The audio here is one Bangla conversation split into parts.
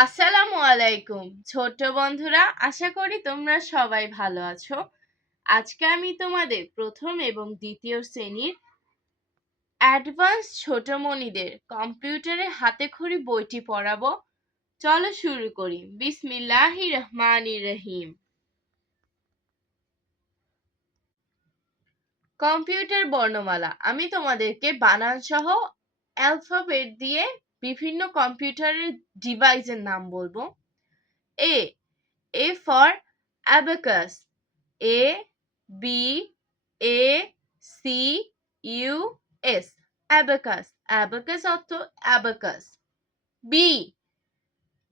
আসসালামু আলাইকুম ছোট বন্ধুরা, আশা করি তোমরা সবাই ভালো আছো। আজকে আমি তোমাদের প্রথম এবং দ্বিতীয় শ্রেণীর অ্যাডভান্স ছোট মনিদের কম্পিউটারে হাতেখড়ি বইটি পড়াবো। চলো শুরু করি। বিসমিল্লাহির রহমানির রহিম। কম্পিউটার বর্ণমালা। আমি তোমাদেরকে বানান সহ অ্যালফাবেট দিয়ে বিভিন্ন কম্পিউটারের ডিভাইসের নাম বলবো। A for abacus. A B A C U S. Abacus. Abacus অর্থ abacus.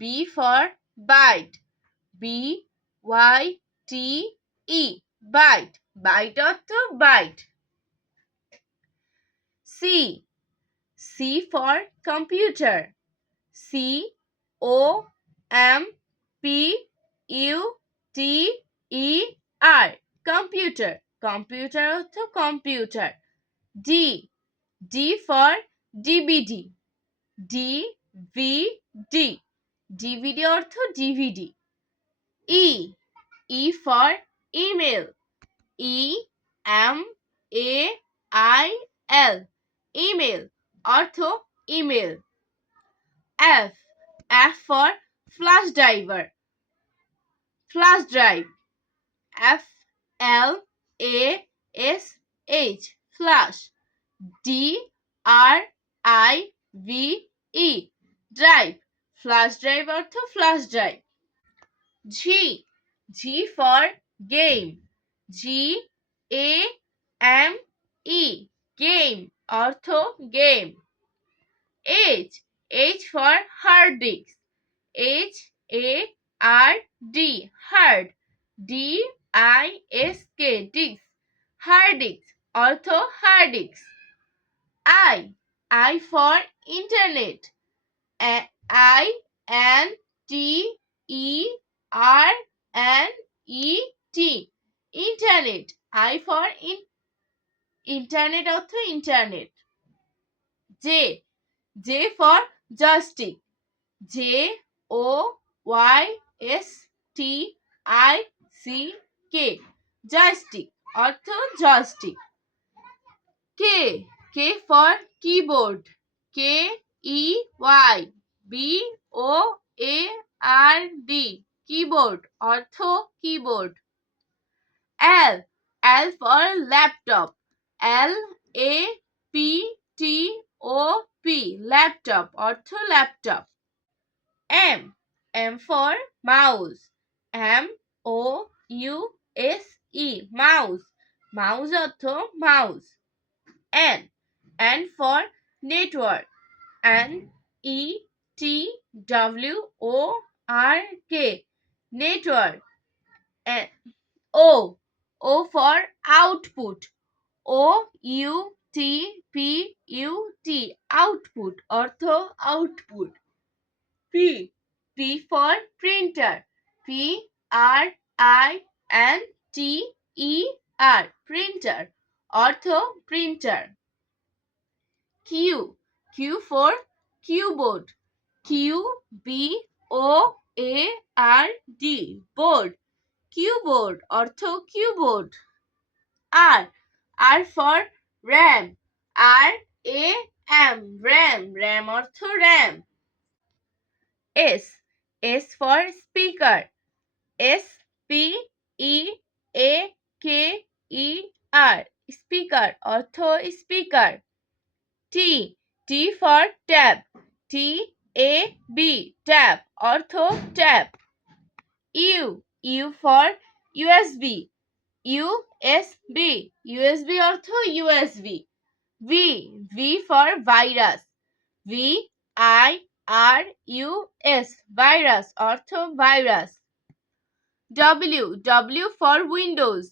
B for bite. B Y T E. Bite. Bite অর্থ bite. C for computer. C O M P U T E R. Computer. Computer অর্থ computer. D for DVD. DVD. DVD অর্থ DVD. E for email. EMAIL. Email অর্থ email. F for flash driver. Flash drive. FLASH. Flash. DRIVE. Drive. Flash drive অর্থ flash drive. G for game. GAME. Game অর্থ game. H for hard disk. HARD. hard. DISK. disk. hard disk অর্থ hard disk. I for internet. INTERNET. internet. I for internet অর্থ internet. J for joystick. JOYSTICK. joystick অর্থ joystick. K for keyboard. KEYBOARD. keyboard অর্থ keyboard. L for laptop. LAPTOP. laptop অর্থ laptop. M for mouse. MOUSE. mouse. mouse অর্থ mouse. N for network. NETWORK. network. O for output. OUTPUT. output অর্থ output. P for printer. PRINTER. printer অর্থ printer. Q for keyboard. QBOARD. board. keyboard অর্থ keyboard. R for RAM. RAM. RAM অর্থ RAM. S for speaker. SPEAKER. speaker অর্থ speaker. T for tab. TAB. tab অর্থ tab. U for USB. USB অর্থ USB. V for virus. VIRUS. virus অর্থ virus. W for windows.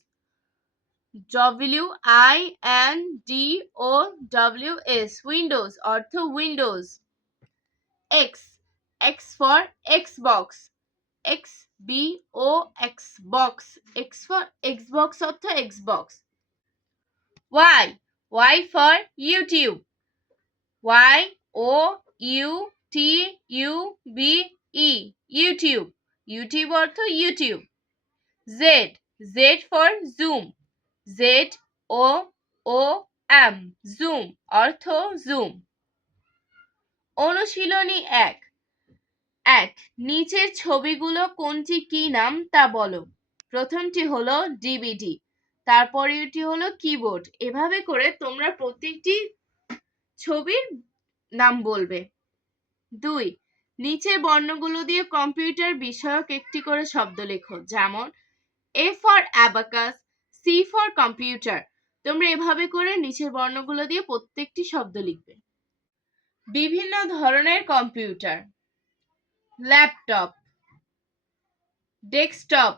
WINDOWS. windows অর্থ windows. X for Xbox. XBOX. box. X for Xbox অর্থ Xbox. Y for YouTube. YOUTUB. E YouTube, YouTube অর্থ YouTube. Z, Z for Zoom, Z O O M, Zoom অর্থ জুম। অনুশীলনী 1, নিচের ছবিগুলো কোনটি কি নাম তা বলো। প্রথমটি হলো ডিভিডি, তারপরেরটি হলো কিবোর্ড। এভাবে করে তোমরা প্রত্যেকটি ছবির নাম বলবে। 2, নিচের বর্ণগুলো দিয়ে কম্পিউটার বিষয়ক একটি করে শব্দ লেখো, যেমন A for abacus, C for computer. তোমরা এভাবে করে নিচের বর্ণগুলো দিয়ে প্রত্যেকটি শব্দ লিখবে। বিভিন্ন ধরনের কম্পিউটার: ল্যাপটপ, ডেস্কটপ,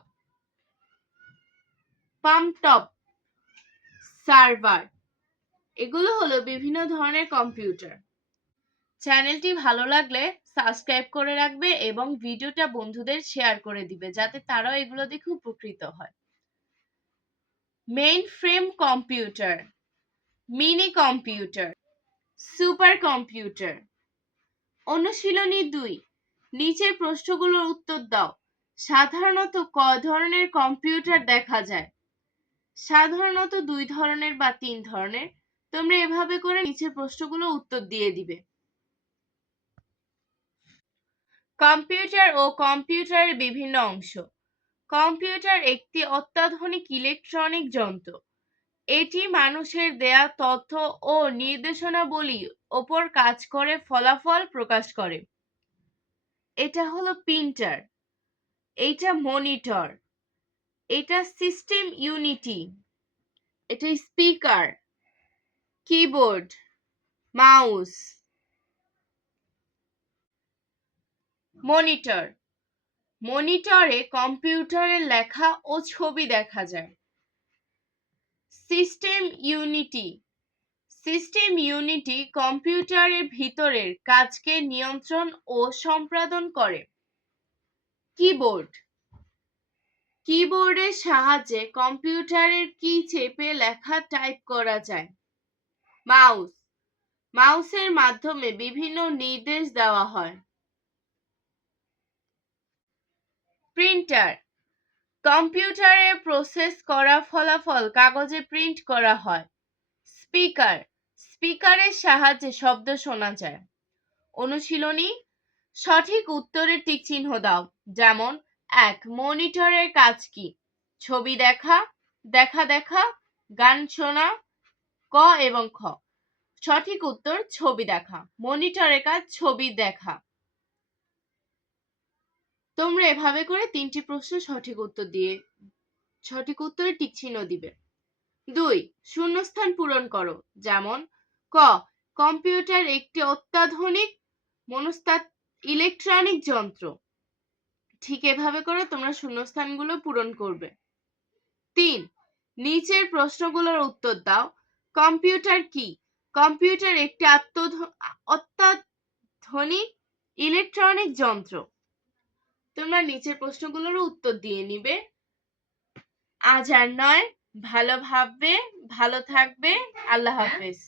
পাম্পটপ, সার্ভার। এগুলো হলো বিভিন্ন ধরনের কম্পিউটার। চ্যানেলটি ভালো লাগলে সাবস্ক্রাইব করে রাখবে এবং ভিডিওটা বন্ধুদের শেয়ার করে দিবে, যাতে তারাও এগুলো দেখে উপকৃত হয়। Main frame computer, mini computer, super computer. অনুশীলনী 2, নিচের প্রশ্নগুলোর উত্তর দাও। সাধারণত কয় ধরনের কম্পিউটার দেখা যায়? সাধারণত 2 ধরনের বা 3 ধরনের। তোমরা এভাবে করে নিচের প্রশ্নগুলোর উত্তর দিয়ে দিবে। কম্পিউটার ও কম্পিউটারের বিভিন্ন অংশ। কম্পিউটার একটি অত্যাধুনিক ইলেকট্রনিক যন্ত্র। এটি মানুষের দেয়া তথ্য ও নির্দেশনাবলীর ওপর কাজ করে ফলাফল প্রকাশ করে। এটা হলো প্রিন্টার, এটা মনিটর, এটা সিস্টেম ইউনিটি, এটা স্পিকার, কিবোর্ড, মাউস। মনিটর, মনিটরে কম্পিউটারের লেখা ও ছবি দেখা যায়। সিস্টেম ইউনিটি, সিস্টেম ইউনিটি কম্পিউটারের ভিতরের কাজকে নিয়ন্ত্রণ ও সম্পাদন করে। কিবোর্ড, কিবোর্ডের সাহায্যে কম্পিউটারের কি চেপে লেখা টাইপ করা যায়। মাউস, মাউসের মাধ্যমে বিভিন্ন নির্দেশ দেওয়া হয়। প্রিন্টার, কম্পিউটারে প্রসেস করা ফলাফল কাগজে প্রিন্ট করা হয়। স্পিকার, স্পিকারের সাহায্যে শব্দ শোনা যায়। অনুশীলনী: সঠিক উত্তরের টিক চিহ্ন দাও, যেমন 1, মনিটরের কাজ কি? ছবি দেখা, দেখা দেখা, গান শোনা। ক এবং খ। সঠিক উত্তর ছবি দেখা। মনিটরের কাজ ছবি দেখা। তোমরা এভাবে করে 3টি প্রশ্ন সঠিক উত্তরে টিক চিহ্ন দিবে। 2, শূন্যস্থান পূরণ করো, যেমন ক, কম্পিউটার একটি অত্যাধুনিক ইলেকট্রনিক যন্ত্র। ঠিক এভাবে করে তোমরা শূন্যস্থানগুলো পূরণ করবে। 3, নিচের প্রশ্নগুলোর উত্তর দাও। কম্পিউটার কি? কম্পিউটার একটি অত্যাধুনিক ইলেকট্রনিক যন্ত্র। তোমরা নিচের প্রশ্নগুলোর উত্তর দিয়ে নিবে। আজ আর নয়, ভালো ভাববে, ভালো থাকবে। আল্লাহ হাফেজ।